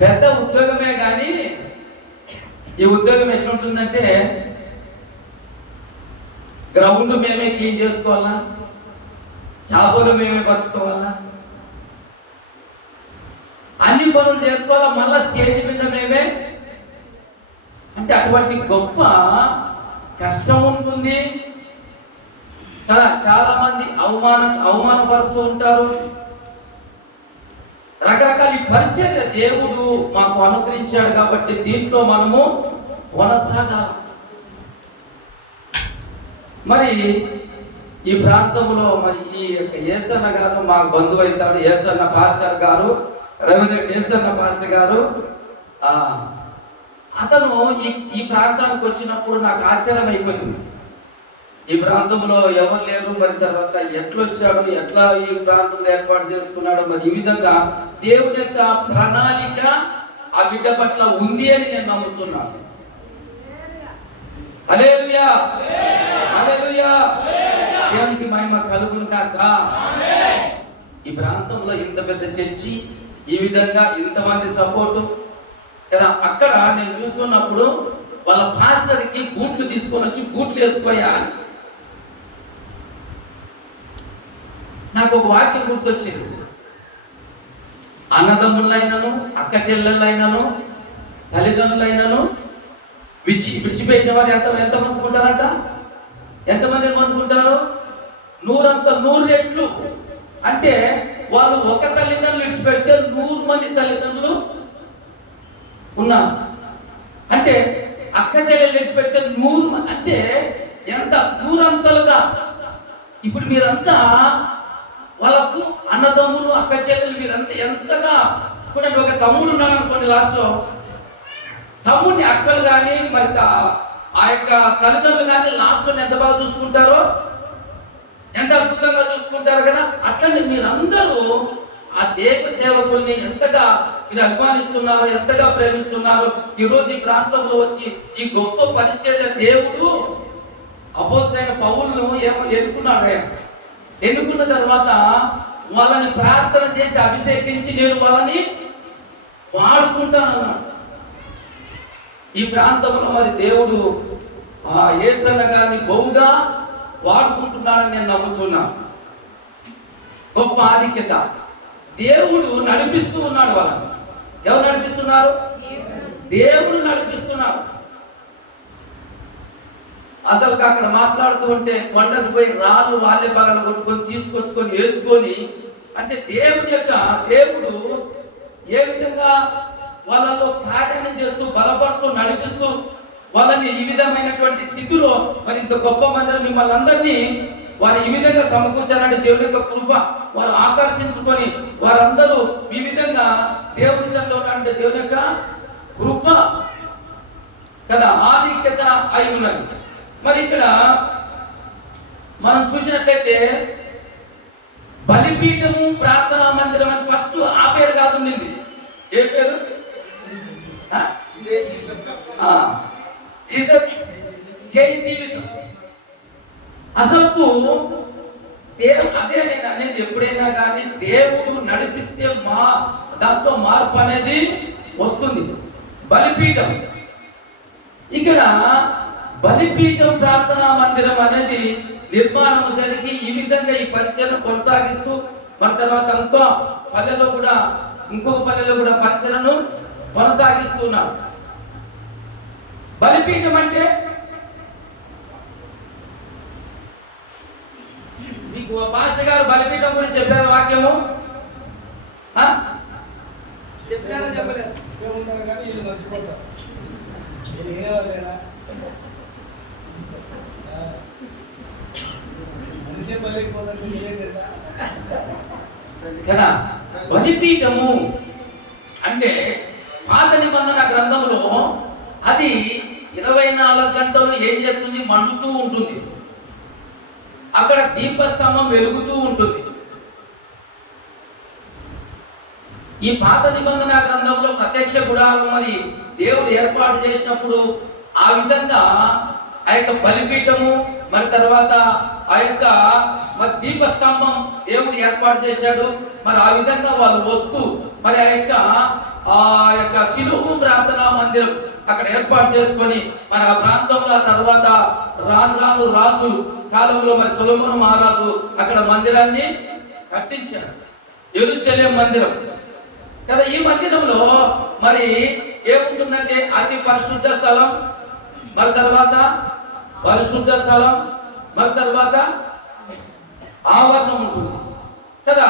పెద్ద ఉద్యోగమే కానీ ఈ ఉద్యోగం ఎట్లుంటుందంటే గ్రౌండ్ మేమే క్లీన్ చేసుకోవాలా, చేపలు మేమే పరుచుకోవాలా, అన్ని పనులు చేసుకోవాలా, మళ్ళా స్టేజ్ మీద మేమే. అంటే అటువంటి గొప్ప కష్టం ఉంటుంది కదా. చాలా మంది అవమానపరుస్తూ ఉంటారు. రకరకాల ఈ పరిచర్య దేవుడు మాకు అనుగ్రహించాడు కాబట్టి దీంట్లో మనము కొనసాగాలి. మరి ఈ ప్రాంతంలో మరి ఈ యొక్క ఏసన్న గారు మాకు బంధువు అవుతాడు. ఏసన్న పాస్టర్ గారు, రెవరెండ్ ఏసన్న పాస్టర్ గారు, అతను ఈ ప్రాంతానికి వచ్చినప్పుడు నాకు ఆశ్చర్యం అయిపోయింది. ఈ ప్రాంతంలో ఎవరు లేరు, మరి తర్వాత ఎట్లొచ్చాడు, ఎట్లా ఈ ప్రాంతంలో ఏర్పాటు చేసుకున్నాడు, మరి ఈ విధంగా దేవుని యొక్క ప్రణాళిక ఆ బిడ్డ పట్ల ఉంది అని నేను నమ్ముతున్నాను. హల్లెలూయా, హల్లెలూయా, దేవునికి మహిమ కలుగును కాక. ఈ ప్రాంతంలో ఇంత పెద్ద చర్చి, ఈ విధంగా ఇంతమంది సపోర్టు కదా. అక్కడ నేను చూస్తున్నప్పుడు వాళ్ళ పాస్టర్కి బూట్లు తీసుకొని వచ్చి బూట్లు వేసుకోయా అని నాకు ఒక వాక్యం గుర్తొచ్చింది. అన్నదమ్ములైనను, అక్క చెల్లెళ్ళైనను, తల్లిదండ్రులైనను విడిచిపెట్టిన వారు ఎంత పొందుకుంటారంట? ఎంతమంది పొందుకుంటారు? 100 రెట్లు. అంటే వాళ్ళు ఒక తల్లిదండ్రులు విడిచిపెడితే 100 మంది తల్లిదండ్రులు ఉన్నారు. అంటే అక్క చెల్లెలు విడిచిపెడితే 100, అంటే ఎంత 100 అంతలుగా. ఇప్పుడు మీరంతా వాళ్ళకు అన్నదమ్ములు, అక్క చెల్లెలు, మీరంతా ఎంతగా చూడండి. ఒక తమ్ముడు ఉన్నాడు అనుకోండి, లాస్ట్లో తమ్ముడిని అక్కలు కానీ మరి ఆ యొక్క తల్లిదండ్రులు కానీ లాస్ట్లో ఎంత బాగా చూసుకుంటారో, ఎంత అద్భుతంగా చూసుకుంటారు కదా. అట్లనే మీరందరూ ఆ దేవ సేవకుల్ని ఎంతగా మీరు అభిమానిస్తున్నారో, ఎంతగా ప్రేమిస్తున్నారో. ఈరోజు ఈ ప్రాంతంలో వచ్చి ఈ గొప్ప పరిచర్య దేవుడు అపోస్తలుడైన పౌలును ఎన్నుకున్నాడు. ఆయన ఎన్నుకున్న తర్వాత వాళ్ళని ప్రార్థన చేసి అభిషేకించి నేను వాళ్ళని వాడుకుంటానన్నాడు. ఈ ప్రాంతంలో మరి దేవుడు యేసన్న గారిని బహుగా వాడుకుంటున్నాడని నేను నమ్ముతున్నాను. గొప్ప ఆధిక్యత దేవుడు నడిపిస్తూ ఉన్నాడు వాళ్ళని. ఎవరు నడిపిస్తున్నారు? దేవుడు నడిపిస్తున్నాడు. అసలు అక్కడ మాట్లాడుతూ ఉంటే కొండకు పోయి రాళ్ళు వాళ్ళే పగల కొట్టుకొని తీసుకొచ్చుకొని వేసుకొని, అంటే దేవుడు ఏ విధంగా వాళ్ళలో కార్యాన్ని చేస్తూ బలపరుస్తూ నడిపిస్తూ వాళ్ళని ఈ విధమైనటువంటి స్థితిలో మరి ఇంత గొప్ప మందిని మిమ్మల్ని అందరినీ వారు ఈ విధంగా సమకూర్చారంటే దేవుని యొక్క కృప వారు ఆకర్షించుకొని వారందరూ ఈ విధంగా దేవుని సన్నిధిలో అంటే దేవుని యొక్క కృప కదా, ఆధిక్యత అయి ఉన్నది. మరి ఇక్కడ మనం చూసినట్లయితే బలిపీఠము ప్రార్థనా మందిరం అని ఫస్ట్ ఆ పేరు కాదు ఉండింది. ఏ పేరు? జై జీవితం. అసలు అదే నేను అనేది, ఎప్పుడైనా కానీ దేవుడు నడిపిస్తే దాంట్లో మార్పు అనేది వస్తుంది. బలిపీఠం, ఇక్కడ బలిపీఠం ప్రార్థనా మందిరం అనేది నిర్మాణం జరిగి ఈ విధంగా ఈ పరిచయం కొనసాగిస్తూ మన తర్వాత ఇంకొక పల్లెలో కూడా పరిచయను కొనసాగిస్తున్నాడు. బలిపీఠం అంటే మీకు పాస్టర్ గారు బలిపీఠం గురించి చెప్పారు వాక్యము? చెప్పారా? చెప్పలేదు. కదా, బలిపీఠము అంటే పాత నిబంధన గ్రంథంలో అది 24 గంటలు ఏం చేస్తుంది? మండుతూ ఉంటుంది. అక్కడ దీపస్తంభం వెలుగుతూ ఉంటుంది. ఈ పాత నిబంధన గ్రంథంలో ప్రత్యక్ష గుడారం మరి దేవుడు ఏర్పాటు చేసినప్పుడు ఆ విధంగా ఆ యొక్క బలిపీఠము మరి తర్వాత ఆ యొక్క మరి దీపస్తంభం దేవుడు ఏర్పాటు చేశాడు. మరి ఆ విధంగా వాళ్ళు వస్తూ మరి ఆ యొక్క శిలువు ప్రార్థనా మందిరం అక్కడ ఏర్పాటు చేసుకొని మరి ఆ ప్రాంతంలో తర్వాత రాను రాను రాజులు కాలంలో మరి సొలొమోను మహారాజు అక్కడ మందిరాన్ని కట్టించాడు, యెరూషలేం మందిరం కదా. ఈ మందిరంలో మరి ఏముంటుందంటే అతి పరిశుద్ధ స్థలం, మరి తర్వాత పరిశుద్ధ స్థలం, మరి తర్వాత ఆవరణం ఉంటుంది కదా.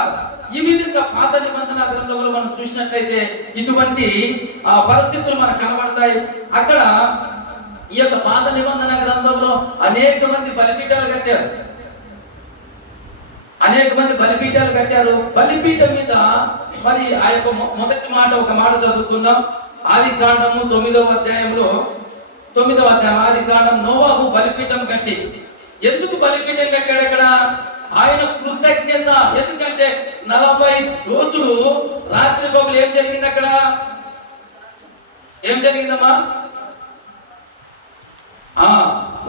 ఈ విధంగా పాత నిబంధన గ్రంథంలో మనం చూసినట్లయితే ఇటువంటి పరిస్థితులు మనకు కనబడతాయి. అక్కడ ఈ యొక్క పాత నిబంధన గ్రంథంలో అనేక మంది బలిపీఠాలు కట్టారు, అనేక మంది బలిపీఠాలు కట్టారు. బలిపీఠం మీద మరి ఆ యొక్క మొదటి మాట ఒక మాట చదువుకుందాం. ఆది కాండము 9వ అధ్యాయంలో 9వ అధ్యాయం ఆది కాండం. నోవాహు బలిపీఠం కట్టి, ఎందుకు బలిపీఠం కట్టాడు అక్కడ? ఆయన కృతజ్ఞత. ఎందుకంటే 40 రోజులు రాత్రి పగలు ఏం జరిగింది అక్కడ? ఏం జరిగిందమ్మా?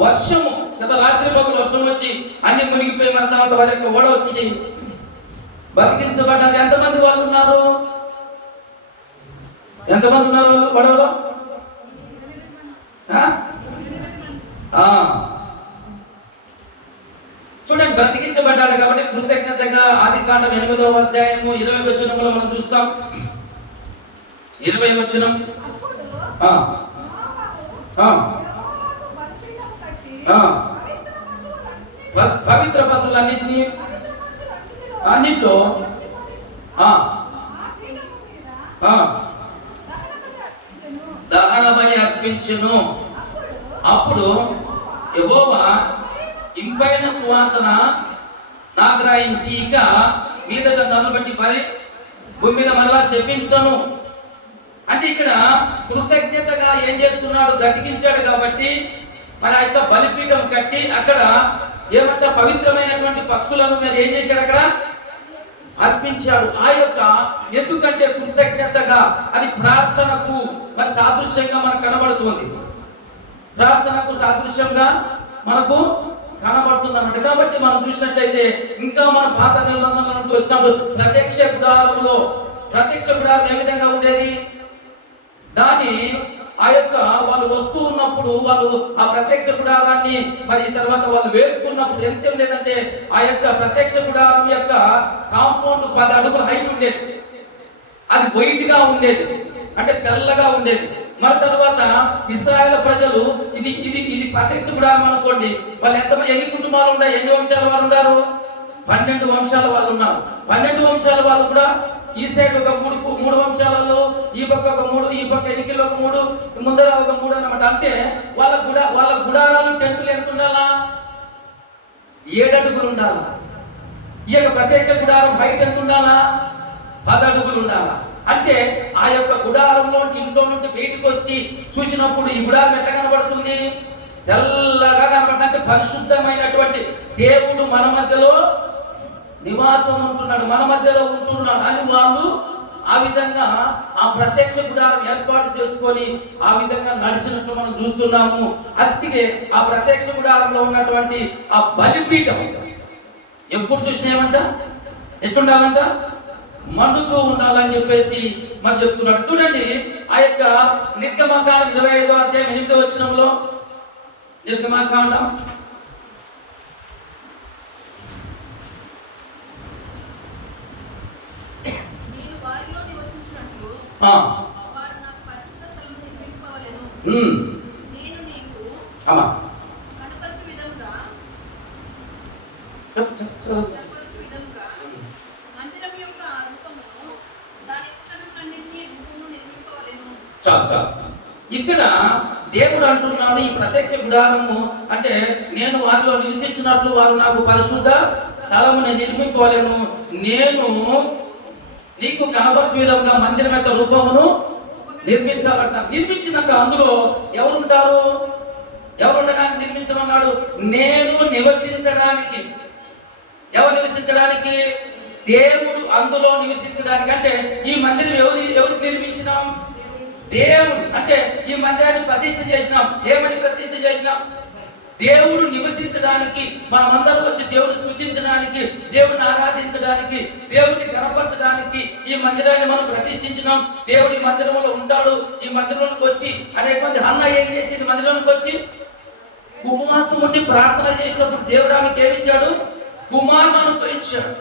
వర్షము కదా. రాత్రి పగలు వర్షం వచ్చి అన్ని మునిగిపోయి మన తర్వాత వారి యొక్క ఓడ వచ్చి బతికించబడ్డారు. ఎంతమంది వాళ్ళు ఉన్నారు? ఎంతమంది ఉన్నారు ఓడలో? చూడండి, బ్రతికించబడ్డాడు కాబట్టి కృతజ్ఞతగా ఆది కాండం 8వ అధ్యాయము 20వ వచనంలో మనం చూస్తాం. 20వ వచనం. పవిత్ర పశువులన్నింటినీ అన్నిట్లో దహన బలి అర్పించును. అప్పుడు యెహోవా ఇంపైన సువాసన నాగ్రహించి ఇక మీదట నన్ను బట్టి భూమి మీద మరలా శపించను. అంటే ఇక్కడ కృతజ్ఞతగా ఏం చేస్తున్నాడు? బ్రతికించాడు కాబట్టి మరి ఆ యొక్క బలిపీఠం కట్టి అక్కడ ఏమంటే పవిత్రమైనటువంటి పక్షులను మీరు ఏం చేశాడు? అక్కడ అర్పించాడు. ఆ యొక్క ఎందుకంటే కృతజ్ఞతగా అది ప్రార్థనకు మరి సాదృశ్యంగా మనకు కనబడుతుంది, ప్రార్థనకు సాదృశ్యంగా మనకు కనబడుతుంది అన్నమాట. కాబట్టి మనం చూసినట్లయితే ఇంకా మన పాత నిబంధనలను చూసినప్పుడు ప్రత్యక్ష గుడారంలో ప్రత్యక్ష గుడారం ఏ విధంగా ఉండేది? దాని ఆ యొక్క వాళ్ళు వస్తూ ఉన్నప్పుడు వాళ్ళు ఆ ప్రత్యక్ష గుడారాన్ని మరి తర్వాత వాళ్ళు వేసుకున్నప్పుడు ఎంత ఉండేదంటే ఆ యొక్క ప్రత్యక్ష గుడారం యొక్క కాంపౌండ్ 10 అడుగుల హైట్ ఉండేది. అది వైట్ గా ఉండేది, అంటే తెల్లగా ఉండేది. మరి తర్వాత ఇశ్రాయేలు ప్రజలు ఇది ఇది ఇది ప్రత్యక్ష గుడారం అనుకోండి, వాళ్ళు ఎన్ని కుటుంబాలు ఉన్నాయి? ఎన్ని వంశాల వారు ఉన్నారు? 12 వంశాల వాళ్ళు ఉన్నారు. 12 వంశాల వాళ్ళు కూడా ఈ సైడ్ ఒక మూడు వంశాలలో, ఈ పక్క ఒక 3, ఈ పక్క ఎనికిలో ఒక 3, ముందర ఒక 3 అన్నమాట. అంటే వాళ్ళ గుడారాలు టెంటులు ఎంత ఉండాలా? 7 అడుగులు ఉండాలా. ఈ యొక్క ప్రత్యక్ష గుడారం హైట్ ఎంత ఉండాలా? 10 అడుగులు ఉండాలా. అంటే ఆ యొక్క గుడారంలో ఇంట్లో నుండి బయటకు వచ్చి చూసినప్పుడు ఈ గుడారం ఎట్లా కనబడుతుంది? తెల్లగా కనబడుతుంది. అంటే పరిశుద్ధమైనటువంటి దేవుడు మన మధ్యలో నివాసం ఉంటున్నాడు, మన మధ్యలో ఉంటున్నాడు అని వాళ్ళు ఆ విధంగా ఆ ప్రత్యక్ష గుడారం ఏర్పాటు చేసుకొని ఆ విధంగా నడిచినట్లు మనం చూస్తున్నాము. అందుకే ఆ ప్రత్యక్ష గుడారంలో ఉన్నటువంటి ఆ బలిపీఠం ఎప్పుడు చూసినా ఏమంట? ఎట్లుండాలంట? మండుతూ ఉండాలని చెప్పేసి మరి చెప్తున్నాడు. చూడండి, ఆ యొక్క నిర్గమకాండం 25వ అధ్యాయం 8వ వచనంలో, నిర్గమకాండం ఇక్కడ దేవుడు అంటున్నాడు, ఈ ప్రత్యక్ష గుడారము అంటే నేను వారిలో నివసించినట్లు వారు నాకు పరిశుద్ధ స్థలముని నిర్మింపవలెను, నేను నీకు కనపరచు విధంగా మందిరం యొక్క రూపమును నిర్మించాలంట. నిర్మించినాక అందులో ఎవరుంటారు? ఎవరుండడానికి నిర్మించమన్నాడు? నేను నివసించడానికి. ఎవరు నివసించడానికి? దేవుడు అందులో నివసించడానికి. అంటే ఈ మందిరం ఎవరికి నిర్మించినాం? దేవుడు. అంటే ఈ మందిరాన్ని ప్రతిష్ఠ చేసినాం. ఏమని ప్రతిష్ఠ చేసినాం? దేవుడు నివసించడానికి, మనమందరం వచ్చి దేవుని స్తుతించడానికి, దేవుని ఆరాధించడానికి, దేవుని గణపరచడానికి ఈ మందిరాన్ని మనం ప్రతిష్ఠించినాం. దేవుడి మందిరంలో ఉంటాడు. ఈ మందిరంలోకి వచ్చి అనేక మంది అన్న ఏం చేసి మందిరంలోకి వచ్చి ఉపవాసం ఉండి ప్రార్థన చేసినప్పుడు దేవుడు ఆమెకి ఏమిచ్చాడు? కుమారుని అనుగ్రహించాడు.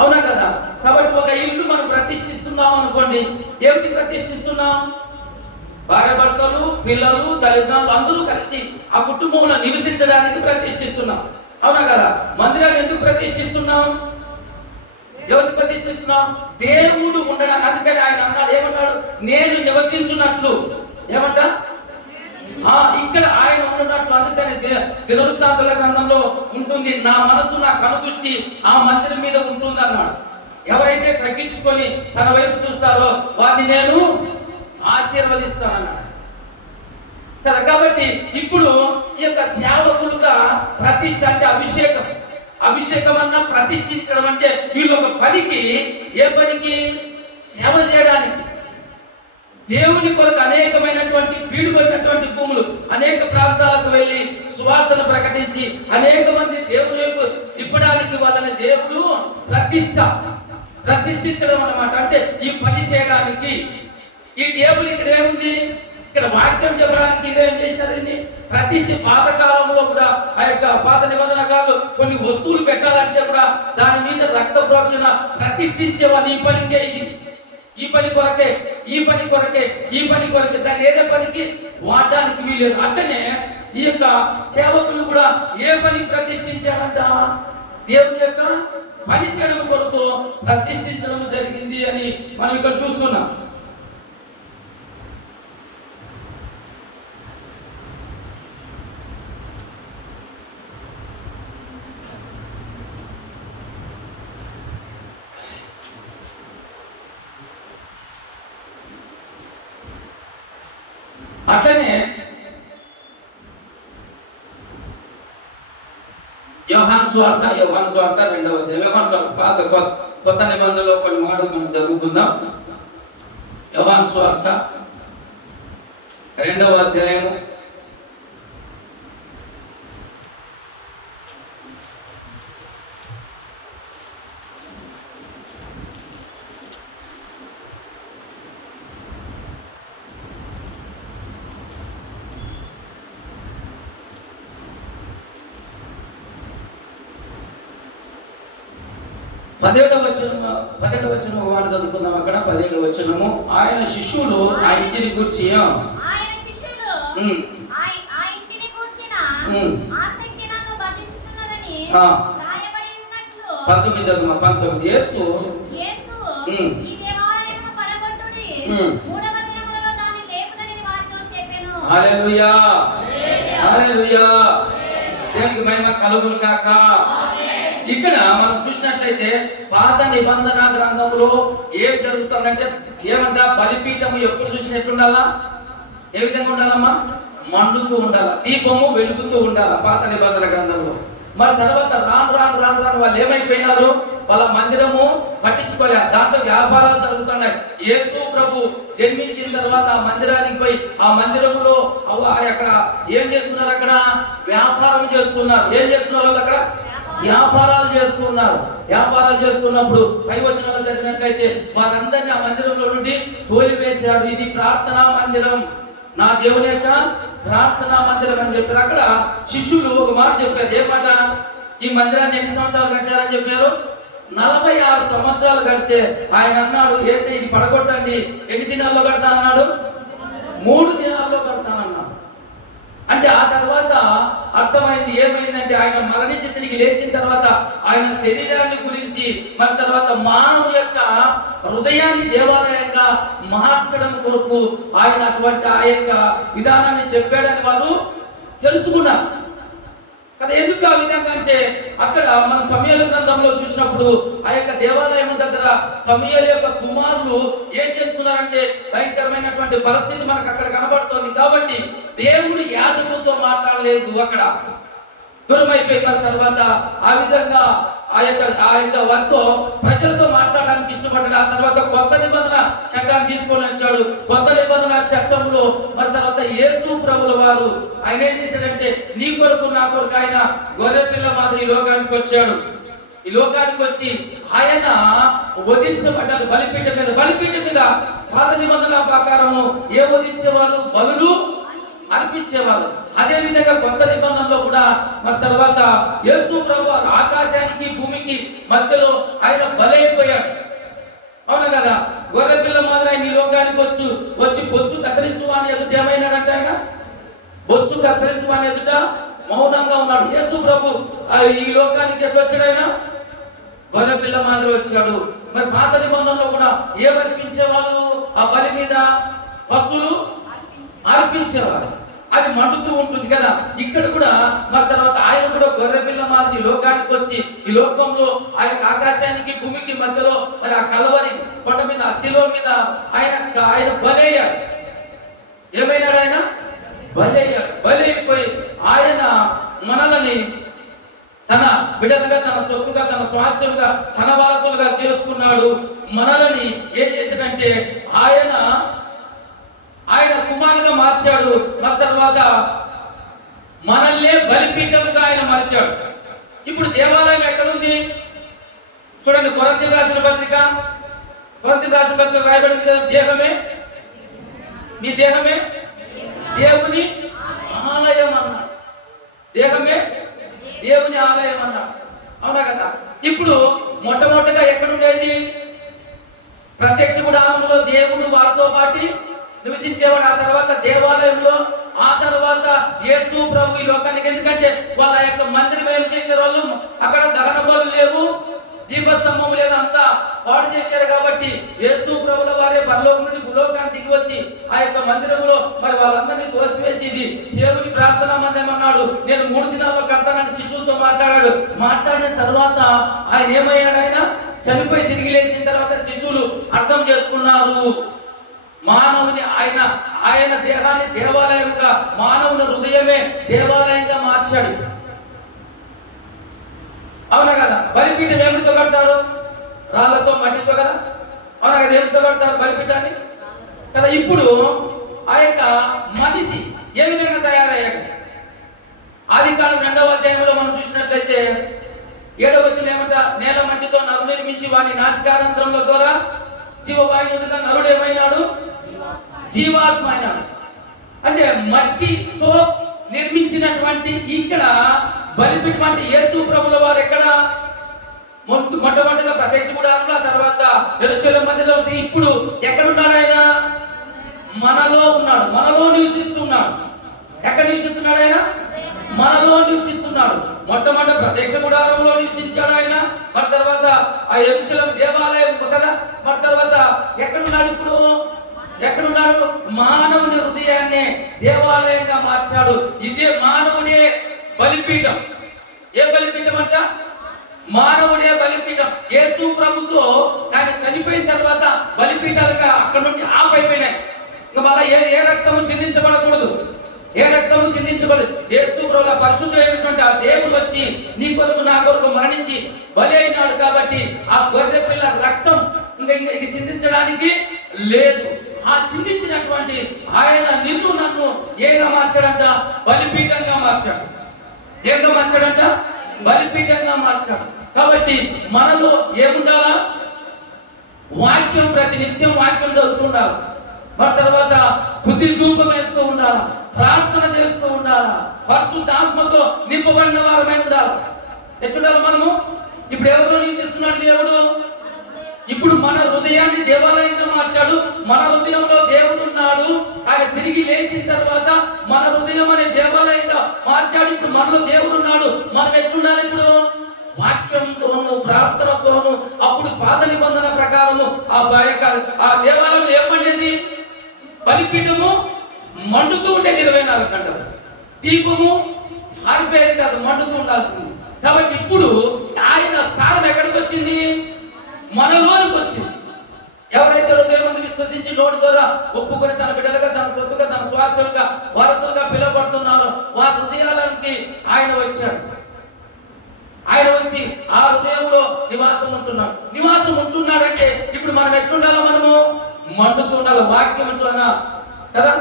అవునా కదా? కాబట్టి ఒక ఇల్లు మనం ప్రతిష్ఠిస్తున్నాం అనుకోండి, ఏమిటి ప్రతిష్ఠిస్తున్నాం? భార్య భర్తలు, పిల్లలు, తల్లిదండ్రులు అందరూ కలిసి ఆ కుటుంబంలో నివసించడానికి ప్రతిష్ఠిస్తున్నాం. అవునా కదా? మందిరాన్ని ఎందుకు ప్రతిష్ఠిస్తున్నాం? ఎవరికి ప్రతిష్ఠిస్తున్నాం? దేవుడు ఉండడానికి. అందుకని ఆయన అన్నాడు, ఏమన్నాడు? నేను నివసించున్నట్లు. ఏమంట? ఇక్కడ ఆయన ఉన్నట్లు. అందుకని దినవృత్తాంతాల గ్రంథంలో ఉంటుంది, నా మనసు, నా కనుదృష్టి ఆ మందిరం మీద ఉంటుంది అన్నాడు. ఎవరైతే తగ్గించుకొని తన వైపు చూస్తారో వారిని నేను ఆశీర్వదిస్తానన్నాడు కదా. కాబట్టి ఇప్పుడు ఈ యొక్క సేవకులుగా ప్రతిష్ఠ అంటే అభిషేకం. అభిషేకం అన్నా ప్రతిష్ఠించడం అంటే వీళ్ళు ఒక పనికి, ఏ పనికి? సేవ చేయడానికి. దేవుని కొరకు అనేకమైనటువంటి బీడుబడినటువంటి భూములు, అనేక ప్రాంతాలకు వెళ్ళి సువార్తను ప్రకటించి అనేక మంది దేవుని వైపు తిప్పడానికి వాళ్ళని దేవుడు ప్రతిష్ఠించడం అన్నమాట. అంటే ఈ పని చేయడానికి. ఈ టేబుల్ ఇక్కడ ఏముంది? ఇక్కడ వాక్యం చెప్పడానికి ఇదేం చేసినారు? దీన్ని ప్రతిష్ఠ. పాతకాలంలో కూడా ఆ యొక్క పాత నిబంధన కాలంలో కొన్ని వస్తువులు పెట్టాలంటే కూడా దాని మీద రక్త ప్రోక్షణ ప్రతిష్ఠించే వాళ్ళు. ఈ పనికే ఇది, ఈ పని కొరకే, ఈ పని కొరకే, ఈ పని కొరకే. దాన్ని ఏదే పనికి వాడడానికి వీలేదు. అట్లనే ఈ యొక్క సేవకులు కూడా ఏ పని ప్రతిష్ఠించారంట? దేవుని యొక్క పని చేయడం కొరకు ప్రతిష్ఠించడం జరిగింది అని మనం ఇక్కడ చూస్తున్నాం. అట్లనే యోహాను సువార్త 2వ అధ్యాయం. యోహాను సువార్త కొత్త నిబంధనలో కొన్ని మాటలు మనం చదువుకుందాం. యోహాను సువార్త 2వ అధ్యాయము 17వ వచనం ఒక మాట చదువుకుందాం. అక్కడ 17వ వచనము, ఆయన శిష్యులు ఆ ఇంటిని గూర్చి రాయబడి ఉన్నట్లు 19 చదువు. 19 యేసు ఈ దేవాలయమును పడగొట్టుడి, మూడవ దినములలో దాన్ని లేపుదని వారితో చెప్పెను. హల్లెలూయా, హల్లెలూయా. దేవునికి మహిమ కలుగును గాక. ఇక్కడ మనం చూసినట్లయితే పాత నిబంధన గ్రంథంలో ఏం జరుగుతుందంటే ఏమంట? బలిపీఠము ఎప్పుడు చూసినా ఎట్లుండాలా? ఏ విధంగా ఉండాలమ్మా? మండుతూ ఉండాలా, దీపము వెలుగుతూ ఉండాలా పాత నిబంధన గ్రంథంలో. మరి తర్వాత రాను వాళ్ళు ఏమైపోయినారు? వాళ్ళ మందిరము పట్టించుకోలేదు. దాంట్లో వ్యాపారాలు జరుగుతున్నాయి. యేసు ప్రభు జన్మించిన తర్వాత ఆ మందిరానికి పోయి ఆ మందిరంలో అక్కడ ఏం చేస్తున్నారు? అక్కడ వ్యాపారం చేస్తున్నారు. ఏం చేస్తున్నారు వాళ్ళు? అక్కడ వ్యాపారాలు చేస్తున్నారు. వ్యాపారాలు చేస్తున్నప్పుడు పై వచనంలో జరిగినట్లయితే వారందరినీ ఆ మందిరంలో నుండి తోలివేశాడు. ఇది ప్రార్థనా మందిరం, నా దేవుని యొక్క ప్రార్థనా మందిరం అని చెప్పారు. అక్కడ శిష్యులు ఒక మాట చెప్పారు. ఏ మాట? ఈ మందిరాన్ని ఎన్ని సంవత్సరాలు కట్టారని చెప్పారు? 46 సంవత్సరాలు కడితే ఆయన అన్నాడు, యేసయ్య ఇది పడగొట్టండి, ఎన్ని దినాల్లో కడతా అన్నాడు? 3 దినాల్లో కడతానన్నాడు. అంటే ఆ తర్వాత అర్థమైంది ఏమైందంటే ఆయన మరణించి తిరిగి లేచిన తర్వాత ఆయన శరీరాన్ని గురించి, మన తర్వాత మానవుని యొక్క హృదయాన్ని దేవాలయంగా మార్చడం కొరకు ఆయన అటువంటి ఆ యొక్క విధానాన్ని చెప్పాడని వారు తెలుసుకున్నారు కదా. ఎందుకు ఆ విధంగా అంటే అక్కడ మన సమూయేలు గ్రంథంలో చూసినప్పుడు ఆ యొక్క దేవాలయం దగ్గర సమూయేలు యొక్క కుమారులు ఏం చేస్తున్నారంటే భయంకరమైనటువంటి పరిస్థితి మనకు అక్కడ కనబడుతోంది. కాబట్టి దేవుడు యాజకులతో మాట్లాడలేదు, అక్కడ దూరమైపోయిన తర్వాత ఆ విధంగా ఆ యొక్క వారితో ప్రజలతో మాట్లాడడానికి ఇష్టపడ్డాడు. ఆ తర్వాత కొత్త నిబంధన చట్టాన్ని తీసుకొని వచ్చాడు. కొత్త నిబంధన చట్టంలో మరి తర్వాత యేసు ప్రభుల వారు ఆయన ఏం చేశాడంటే నీ కొరకు నా కొరకు ఆయన గొర్రె పిల్ల మాదిరి ఈ లోకానికి వచ్చాడు. ఈ లోకానికి వచ్చి ఆయన వధించబడ్డాడు బలిపీఠం మీద పాత నిబంధనల ప్రకారము ఏ వధించేవారు? బలులు అర్పించేవారు. అదే విధంగా కొత్త నిబంధనలో కూడా మరి తర్వాత యేసు ప్రభు ఆకాశానికి భూమికి మధ్యలో ఆయన బలైపోయాడు. అవునా కదా? గొర్రె పిల్ల మాదిరి ఆయన ఈ లోకానికి వచ్చి బొచ్చు కత్తిరించువాని ఎదుట ఏమైనాడంటే ఆయన బొచ్చు కత్తిరించువాని ఎదుట మౌనంగా ఉన్నాడు. యేసు ప్రభు ఈ లోకానికి ఎట్లా వచ్చాడు? ఆయన గొర్రె పిల్ల మాదిరి వచ్చాడు. మరి పాత నిబంధనలో కూడా ఏమర్పించేవాళ్ళు? ఆ బలి మీద పశువులు అర్పించేవారు. అది మండుతూ ఉంటుంది కదా. ఇక్కడ కూడా మరి తర్వాత ఆయన కూడా గొర్రె పిల్ల మాదిరి లోకానికి వచ్చి ఈ లోకంలో ఆ యొక్క ఆకాశానికి భూమికి మధ్యలో మరి ఆ కలవరి కొండ మీద ఆ శిలువ మీద ఆయన బలయ్యాడు. ఏమైనాడు? ఆయన బలయ్యాడు. బలైపోయి ఆయన మనల్ని తన బిడ్డలుగా, తన సొత్తుగా, తన స్వాస్థ్యంగా, తన వారసులుగా చేసుకున్నాడు. మనల్ని ఏం చేశాడంటే ఆయన కుమారుగా మార్చాడు. మరి తర్వాత మనల్నే బలిపీఠంగా ఆయన మార్చాడు. ఇప్పుడు దేవాలయం ఎక్కడుంది చూడండి. కొరింథీయులకు రాసిన పత్రిక రాయబడింది కదా, మీ దేహమే దేవుని ఆలయం అన్నాడు. దేహమే దేవుని ఆలయం అన్నాడు. అవునా కదా? ఇప్పుడు మొట్టమొదటిగా ఎక్కడుండేది? ప్రత్యక్ష గుడారంలో దేవుడు వారితో పాటు నివసించేవాడు. ఆ తర్వాత దేవాలయంలో, ఆ తర్వాత యేసు ప్రభు ఈ లోకానికి. ఎందుకంటే వాళ్ళ యొక్క మందిరం ఏం చేసే వాళ్ళు అక్కడ దహన బలులు లేవు, దీపస్తంభం లేదు, అంతా పాడు చేశారు. కాబట్టి యేసు ప్రభుల వారే పరలోకం నుండి భూలోకానికి దిగి వచ్చి ఆ యొక్క మందిరంలో మరి వాళ్ళందరినీ తోసివేసి ఇది దేవుని ప్రార్థనా మందిరం అన్నాడు. నేను 3 దినాల్లో కడతానని శిశువుతో మాట్లాడాడు. మాట్లాడిన తర్వాత ఆయన ఏమయ్యాడు? ఆయన చనిపోయి తిరిగి లేచిన తర్వాత శిశువులు అర్థం చేసుకున్నారు. మానవుని ఆయన దేహాన్ని దేవాలయంగా, మానవుని హృదయమే దేవాలయంగా మార్చాడు. అవునా కదా? బలిపీఠం ఏమిటితో కడతారు? రాళ్లతో, మట్టితో కదా. అవునా కదా? ఏమిటితో కడతారు బలిపీఠాన్ని కదా. ఇప్పుడు ఆ యొక్క మనిషి ఏ విధంగా తయారయ్యాడు? ఆదికాండం 2వ అధ్యాయంలో మనం చూసినట్లయితే 7వ వచనం ఏమంట? నేల మట్టితో నరు నిర్మించి వాని నాసికారంధ్రముల ద్వారా జీవవాయువుగా నరుడు ఏమైనాడు? జీవాత్మ అయినాడు. అంటే మట్టితో నిర్మించినటువంటి ఇక్కడ బలిపీఠం అంటే యేసు ప్రభుల వారు ఎక్కడ మొట్టమొదటిగా ప్రత్యక్ష గుడారంలో, ఆ తర్వాత యెరూషలేము మందిరంలో. ఇప్పుడు ఎక్కడున్నాడు? ఆయన మనలో ఉన్నాడు, మనలో నివసిస్తున్నాడు. ఎక్కడ నివసిస్తున్నాడు? ఆయన మనలో నివసిస్తున్నాడు. మొట్టమొదటి ప్రత్యక్ష గుడారంలో నివసించాడు ఆయన. మరి తర్వాత ఆ యెరూషలేము దేవాలయం కదా. మరి తర్వాత ఎక్కడున్నాడు? ఇప్పుడు ఎక్కడున్నాడు? మానవుని హృదయాన్ని దేవాలయంగా మార్చాడు. ఇదే మానవుడే బలిపీఠం. ఏ బలిపీఠం అంట? మానవుడే బలిపీఠం. యేసు ప్రభుతో ఆయన చనిపోయిన తర్వాత బలిపీఠాలుగా అక్కడ నుండి ఆపైపోయినాయి. ఇంకా మళ్ళీ ఏ రక్తము చిందించబడకూడదు, ఏ రక్తము చిందించబడదు. యేసు ప్రభుల పరిశుద్ధులైనటువంటి ఆ దేవుడు వచ్చి నీ కొరకు నా కొరకు మరణించి బలి అయినాడు. కాబట్టి ఆ గొర్రె పిల్ల రక్తం ఇంకా చిందించడానికి లేదు. ఆ చిందించినటువంటి ఆయన నిన్ను నన్ను ఏగా మార్చాడంట? బలిపీఠంగా మార్చాడు. ఏంగా మార్చాడంట? బలిపీఠంగా మార్చాడు. కాబట్టి మనలో ఏముండాలా? వాక్యం, ప్రతి నిత్యం వాక్యం చదువుతుండాలి. మరి తర్వాత స్తుతి ధూపం వేస్తూ ఉండాలా, ప్రార్థన చేస్తూ ఉండాలా, పరిశుద్ధాత్మతో నింపబడిన వారమై ఉండాలి. ఎట్లుండాలి మనము? ఇప్పుడు ఎవరిలో నివసిస్తున్నాడు దేవుడు? ఇప్పుడు మన హృదయాన్ని దేవాలయంగా మార్చాడు. మన హృదయంలో దేవుడు ఉన్నాడు. ఆయన తిరిగి లేచిన తర్వాత మన హృదయం అనే దేవాలయంగా మార్చాడు. ఇప్పుడు మనలో దేవుడు ఉన్నాడు. మనం ఎట్లుండాలి? ఇప్పుడు వాక్యంతోను, ప్రార్థనతోను. అప్పుడు పాత నిబంధన ప్రకారము ఆ దేవాలయంలో ఏమండేది? బలిపీఠము మండుతూ ఉండేది 24 గంటలు. దీపము ఆరిపోయేది కాదు, మండుతూ ఉండాల్సింది. కాబట్టి ఇప్పుడు ఆయన స్థానం ఎక్కడికి వచ్చింది? మనలోనికి వచ్చింది. ఎవరైతే హృదయం విశ్వసించి నోటి ద్వారా ఒప్పుకొని తన బిడ్డలుగా, తన సొత్తుగా, తన స్వాస్థ్యంగా, వారసులుగా పిలువబడుతున్నారో వారి హృదయాలకి ఆయన వచ్చాడు. ఆయన వచ్చి ఆ హృదయంలో నివాసం ఉంటున్నాడు. నివాసం ఉంటున్నాడంటే ఇప్పుడు మనం ఎట్లుండాలో? మనము మండుతుండాలి. వాక్యం కదా.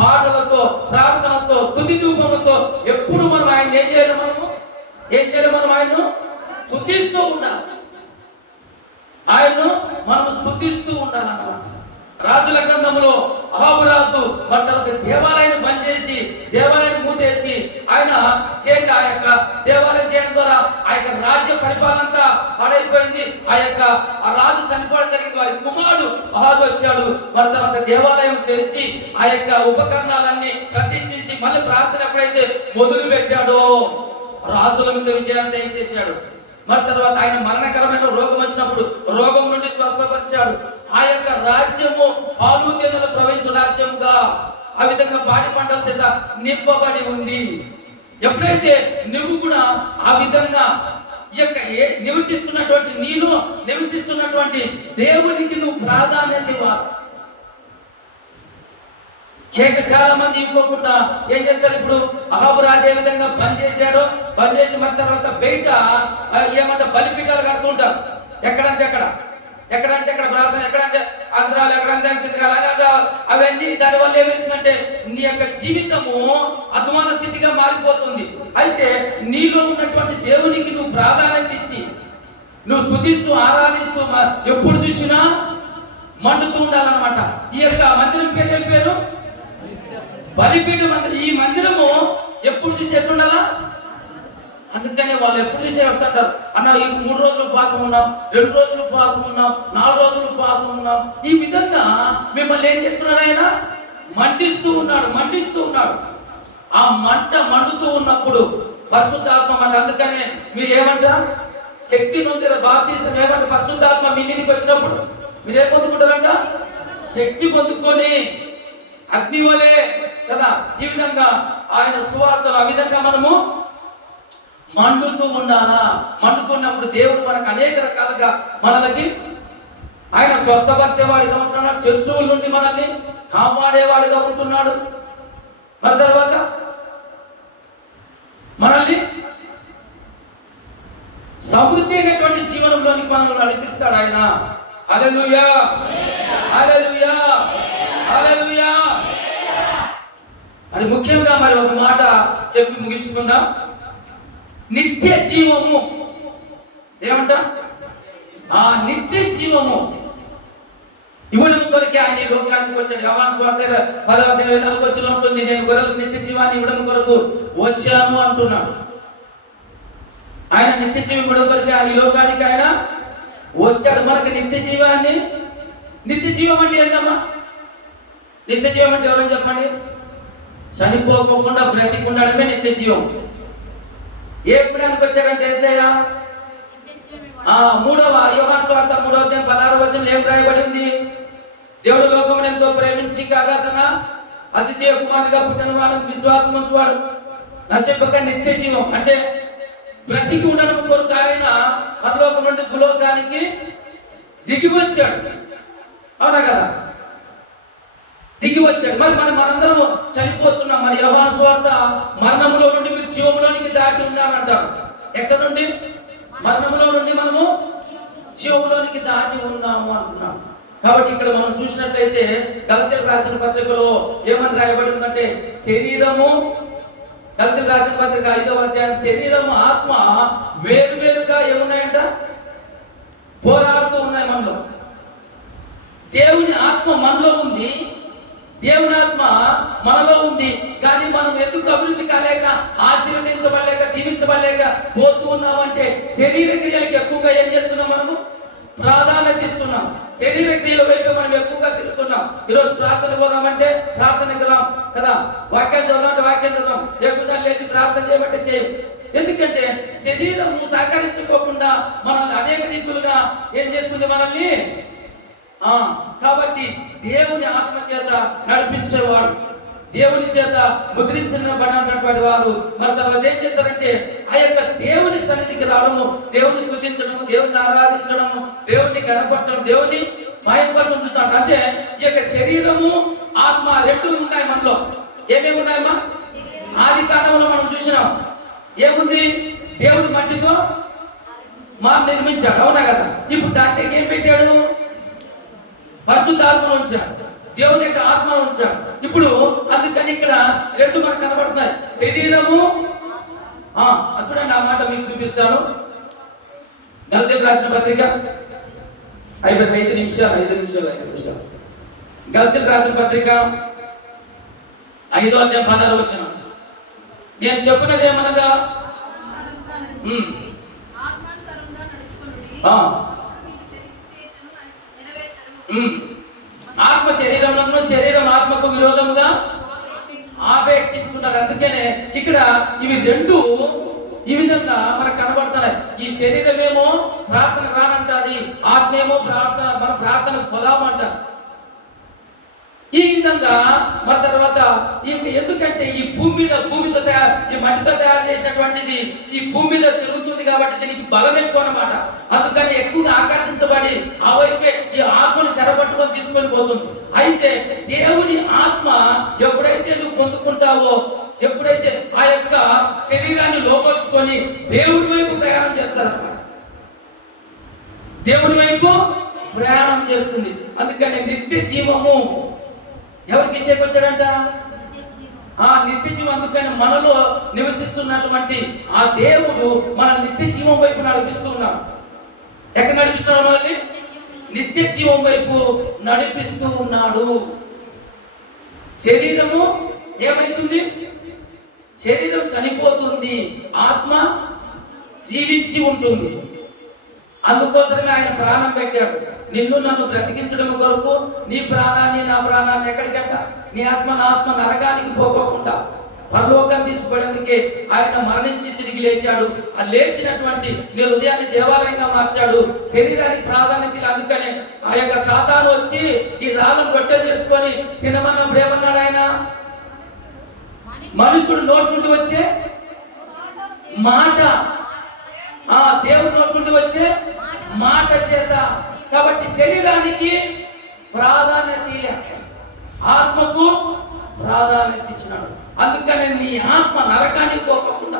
పాటలతో, ప్రార్థనతో, స్తుతి ధూపములతో ఎప్పుడు మనం ఆయన ఏం చేయాలి? మనం ఆయన్ను స్తుతిస్తూ ఉండాలి. ఆయన్ను మనం స్తుతిస్తూ ఉండాలన్నమాట. రాజుల గ్రంథంలో అహాబు రాజు తర్వాత దేవాలయాన్ని బంద్ చేసి, దేవాలయాన్ని మూతేసి ఆయన చేసి ఆ యొక్క దేవాలయం చేయడం ద్వారా ఆ యొక్క రాజ్య పరిపాలన అంతా పాడైపోయింది. ఆ రాజు చనిపోవడం జరిగింది. వారి కుమారుడు అహాబు వచ్చాడు. మరి తర్వాత దేవాలయం తెరిచి ఆ యొక్క ఉపకరణాలన్నీ ప్రతిష్ఠించి మళ్ళీ ప్రార్థన ఎప్పుడైతే మొదలు పెట్టాడో రాజుల మీద విజయాన్ని దయచేశాడు. మరి తర్వాత ఆయన మరణకరమైన రోగం వచ్చినప్పుడు రోగం నుండి స్వస్థపరిచాడు. ఆ యొక్క రాజ్యము పాలు తేనెలు ప్రవహించు రాజ్యముగా ఆ విధంగా పాడి పంటల చేత నింపబడి ఉంది. ఎప్పుడైతే నువ్వు కూడా ఆ విధంగా ఈ యొక్క నివసిస్తున్నటువంటి నీలో నివసిస్తున్నటువంటి దేవునికి నువ్వు ప్రాధాన్యత ఇవ్వాలి. చాలా మంది ఇవ్వకుండా ఏం చేస్తారు? ఇప్పుడు అహాబు రాజు ఏ విధంగా పనిచేశాడో పనిచేసి మన తర్వాత బయట ఏమంటే బలిపీఠాలు కడుతుంటారు. ఎక్కడంటే అక్కడ ప్రార్థన, ఎక్కడంటే ఆంధ్రాలు, ఎక్కడంటే అవన్నీ. దానివల్ల ఏమవుతుందంటే నీ యొక్క జీవితము అధ్వాన స్థితిగా మారిపోతుంది. అయితే నీలో ఉన్నటువంటి దేవునికి నువ్వు ప్రాధాన్యత ఇచ్చి నువ్వు స్తుతిస్తూ ఆరాధిస్తూ ఎప్పుడు చూసినా మండుతూ ఉండాలన్నమాట. ఈ యొక్క మందిరం పేరు ఏం పేరు? బలిపీఠ మందిరం. ఈ మందిరము ఎప్పుడు చూసి ఎట్లుండాలా? అందుకనే వాళ్ళు ఎప్పుడు చూసి చెప్తుంటారు, అన్న ఈ 3 రోజులు ఉపవాసం ఉన్నాం, 2 రోజులు ఉపవాసం ఉన్నాం, 4 రోజులు ఉపవాసం ఉన్నాం. ఈ విధంగా మిమ్మల్ని ఏం చేస్తున్నాడు? ఆయన మండిస్తూ ఉన్నాడు. ఆ మంట మండుతూ ఉన్నప్పుడు పరిశుద్ధాత్మ మంట. అందుకనే మీరు ఏమంటారు? శక్తి నొందిన బాప్తిసం ఏమంటే పరిశుద్ధాత్మ మీ మీదకి వచ్చినప్పుడు మీరు ఏం పొందుకుంటారంట? శక్తి పొందుకొని అగ్ని వలే కదా. ఈ విధంగా ఆయన సువార్తలు ఆ విధంగా మనము మండుతూ ఉండాలా. మండుతున్నప్పుడు దేవుడు మనకు అనేక రకాలుగా మనలకి ఆయన స్వస్థపరిచేవాడిగా ఉంటున్నాడు. శత్రువుల నుండి మనల్ని కాపాడేవాడిగా ఉంటున్నాడు. మరి తర్వాత మనల్ని సమృద్ధి అయినటువంటి జీవనంలోనికి మనల్ని నడిపిస్తాడు ఆయన. హల్లెలూయా, హల్లెలూయా, హల్లెలూయా. అది ముఖ్యంగా మరి ఒక మాట చెప్పి ముగించుకుందాం. నిత్య జీవము ఏమంట? ఆ నిత్య జీవము ఇవ్వడం కొరకే ఆయన ఈ లోకానికి వచ్చాడు. యోహాను సువార్త 10:24 వచ్చిన ఉంటుంది, నేను గొర్రెలకు నిత్య జీవాన్ని ఇవ్వడం కొరకు వచ్చాను అంటున్నాడు. ఆయన నిత్య జీవం ఇవ్వడం కొరకే ఈ లోకానికి ఆయన వచ్చాడు. మనకి నిత్య జీవాన్ని. నిత్య జీవం అంటే ఏందమ్మా? నిత్య జీవం అంటే ఎవరైనా చెప్పండి? చనిపోకుండా బ్రతికుండడమే నిత్య జీవం. ఏ పుడానికి వచ్చాడంటే యేసయ్య యోహాను సువార్త 3:16 ఏం రాయబడి ఉంది? దేవుడు లోకమును ఎంతో ప్రేమించి కాగా తన అద్వితీయ కుమారునిగా పుట్టిన వాడిని విశ్వాసం ఉంచువాడు నశింపక నిత్య జీవం అంటే బ్రతికి ఉండడం కొరకు ఆయన పరలోకం నుండి భూలోకానికి దిగి వచ్చాడు. అవునా కదా? దిగి వచ్చాడు. మరి మనందరం చనిపోతున్నాం. మరి యోహాను సువార్త మరణంలో నుండి మీరు జీవములోనికి దాటి ఉన్నానంటారు. ఎక్కడి నుండి? మరణంలో నుండి మనము జీవములోనికి దాటి ఉన్నాము అంటున్నాం. కాబట్టి ఇక్కడ మనం చూసినట్లయితే గలతీయులకు రాసిన పత్రికలో ఏమని రాయబడి ఉందంటే శరీరము, గలతీయులకు రాసిన పత్రిక 5వ అధ్యాయం, శరీరము ఆత్మ వేరువేరుగా ఏమున్నాయంట? పోరాడుతూ ఉన్నాయి మనలో. దేవుని ఆత్మ మనలో ఉంది, దేవుని ఆత్మ మనలో ఉంది. కానీ మనం ఎందుకు అభివృద్ధి కాలేక, ఆశీర్వదించబడలేక, దీవించబడలేక పోతూ ఉన్నామంటే శరీర క్రియలకు ఎక్కువగా ఏం చేస్తున్నాం? మనము ప్రాధాన్యత ఇస్తున్నాం. శరీర క్రియల వైపు మనం ఎక్కువగా తిరుగుతున్నాం. ఈరోజు ప్రార్థన పోదామంటే ప్రార్థనకు రాం కదా. వాక్యం చదవాలంటే వాక్యం చదవం. ఎక్కువసార్లు లేచి ప్రార్థన చేయమంటే చేయం. ఎందుకంటే శరీరము సహకరించుకోకుండా మనల్ని అనేక రీతులుగా ఏం చేస్తుంది? మనల్ని కాబట్టి దేవుని ఆత్మ చేత నడిపించేవాడు, దేవుని చేత ముద్రించబడినటువంటి వారు మరి తర్వాత ఏం చేస్తారంటే ఆ యొక్క దేవుని సన్నిధికి రావడము, దేవుని స్తుతించడము, దేవుని ఆరాధించడము, దేవుని గణపరచడం, దేవుని మహిమపరచడం చూస్తాడు. అంటే ఈ యొక్క శరీరము ఆత్మ రెండు ఉన్నాయి మనలో. ఏమేమి ఉన్నాయమ్మా? ఆది కాండంలో మనం చూసినాం. ఏముంది? దేవుడు మట్టితో నిర్మించాడు. అవునా కదా? ఇప్పుడు దాంట్లోకి ఏం పెట్టాడు? పరిశుద్ధాత్మను ఉంచాడు. దేవుని యొక్క ఆత్మను ఉంచాడు. ఇప్పుడు అందుకని ఇక్కడ రెండు మనకు కనబడుతున్నాయి, శరీరము. చూడండి, ఆ మాట మీకు చూపిస్తాను. గలతీయులకు రాసిన పత్రిక అయిపోయింది, 5 నిమిషాలు. గలతీయులకు రాసిన పత్రిక 5వ అధ్యాయం 16వ వచనం. నేను చెప్పినది ఏమనగా ఆత్మ శరీరములను, శరీరం ఆత్మకు విరోధముగా ఆపేక్షించున్నారు. అందుకనే ఇక్కడ ఇవి రెండు ఈ విధంగా మనకు కనబడుతున్నాయి. ఈ శరీరమేమో ప్రార్థన రానంటది, ఆత్మేమో మన ప్రార్థనకు పొదామంటారు. ఈ విధంగా మన తర్వాత ఎందుకంటే ఈ భూమితో ఈ మట్టితో తయారు చేసినటువంటిది ఈ భూమి మీద తిరుగుతుంది కాబట్టి దీనికి బలం ఎక్కువ అన్నమాట. అందుకని ఎక్కువగా ఆకర్షించబడి ఆ వైపే ఈ ఆత్మను చెరపట్టుకొని తీసుకొని పోతుంది. అయితే దేవుని ఆత్మ ఎప్పుడైతే నువ్వు పొందుకుంటావో, ఎప్పుడైతే ఆ యొక్క శరీరాన్ని లోపరుచుకొని దేవుడి వైపు ప్రయాణం చేస్తారన్నమాట, దేవుడి వైపు ప్రయాణం చేస్తుంది. అందుకని నిత్య జీవము ఎవరికి చేపచ్చాడంట? నిత్య జీవం. అందుకని మనలో నివసిస్తున్నటువంటి ఆ దేవుడు మన నిత్య జీవం వైపు నడిపిస్తూ ఉన్నాడు. ఎక్కడ నడిపిస్తున్నాడు? మనల్ని నిత్య జీవం వైపు నడిపిస్తూ ఉన్నాడు. శరీరము ఏమైతుంది? శరీరం చనిపోతుంది, ఆత్మ జీవించి ఉంటుంది. అందుకోసమే ఆయన ప్రాణం పెట్టాడు. నిన్ను నన్ను బ్రతికించడం కొరకు నీ ప్రాణాన్ని నా ప్రాణాన్ని ఎక్కడికంట, నీ ఆత్మ నా ఆత్మ నరకానికి పోకోకుండా పరలోకం తీసుకుపోయేందుకే ఆయన మరణించి తిరిగి లేచాడు. ఆ లేచినటువంటి నీ హృదయాన్ని దేవాలయంగా మార్చాడు, శరీరానికి ప్రాధాన్యత. అందుకనే ఆ యొక్క సాతాను వచ్చి ఈ రాళ్ళను రొట్టెలు చేసుకొని తినమన్నప్పుడు ఏమన్నాడు ఆయన? మనుషుడు నోటి నుండి వచ్చే మాట, దేవుడు నోటి నుండి వచ్చే మాట చేత. కాబట్టి శరీరానికి ప్రాధాన్యత, ఆత్మకు ప్రాధాన్యత ఇచ్చినాడు. అందుకని నీ ఆత్మ నరకానికి పోకుండా,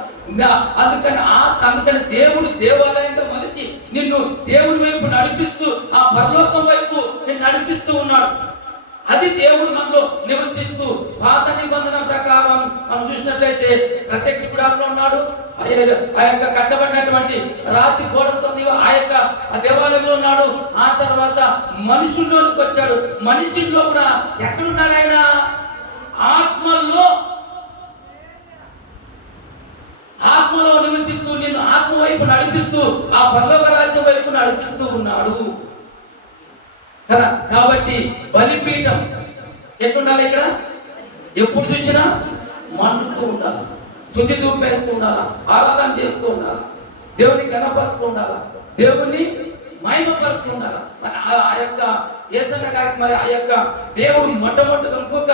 అందుకని దేవుడు దేవాలయంగా మలిచి నిన్ను దేవుడి వైపు నడిపిస్తూ ఆ పరలోకం వైపు నిన్ను నడిపిస్తూ ఉన్నాడు. అది దేవుడు మనలో నివసిస్తూ పాత నిబంధన ప్రకారం మనం చూసినట్లయితే ప్రత్యక్ష గుడారంలో ఉన్నాడు. ఆ యొక్క కట్టబడినటువంటి రాతి గోడలతో ఆ యొక్క దేవాలయంలో ఉన్నాడు. ఆ తర్వాత మనుషుల్లోనికి వచ్చాడు. మనుషుల్లో కూడా ఎక్కడున్నాడు ఆయన? ఆత్మలో నివసిస్తూ నిన్ను ఆత్మ వైపు నడిపిస్తూ ఆ పరలోక రాజ్యం వైపు నడిపిస్తూ ఉన్నాడు కదా. కాబట్టి బలిపీఠం ఎట్లుండాలి? ఇక్కడ ఎప్పుడు చూసినా మండుతూ ఉండాలి, స్తుతి ధూపేస్తూ ఉండాలా, ఆరాధన చేస్తూ ఉండాలా, దేవుని గణపరుస్తూ ఉండాలా, దేవుణ్ణి మహిమపరుస్తూ ఉండాలా. మరి ఆ యొక్క యేసన్న గారికి మరి ఆ యొక్క దేవుడు మొట్టమొదటిగా ఇంకొక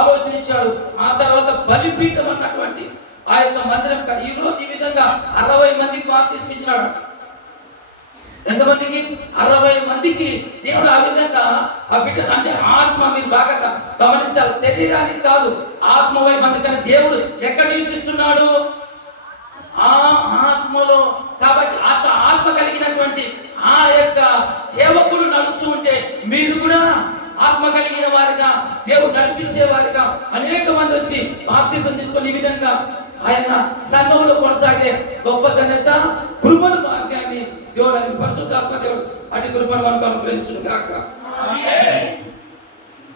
ఆలోచన ఇచ్చాడు. ఆ తర్వాత బలిపీఠం అన్నటువంటి ఆ యొక్క మందిరం కాదు. ఈ రోజు ఈ విధంగా 60 మందికి బాప్తిస్మం ఇచ్చినాడు. ఎంతమందికి? 60 మందికి దేవుడు ఆ విధంగా ఆ బిడ్డ అంటే ఆత్మ, మీరు బాగా గమనించాలి, శరీరానికి కాదు ఆత్మ వైపు. అందుకని దేవుడు ఎక్కడ నివసిస్తున్నాడు? ఆత్మలో. కాబట్టి ఆత్మ కలిగినటువంటి ఆ యొక్క సేవకుడు నడుస్తూ ఉంటే మీరు కూడా ఆత్మ కలిగిన వారిగా, దేవుడు నడిపించే వారిగా అనేక మంది వచ్చి బాప్తిసం తీసుకొని ఈ విధంగా ఆయన సంఘంలో కొనసాగే గొప్ప ధన్యత, కృపను, భాగ్యాన్ని దేవుడు, పరిశుద్ధాత్మ దేవుడు అటు కృపను మనకు అనుగ్రహించును గాక.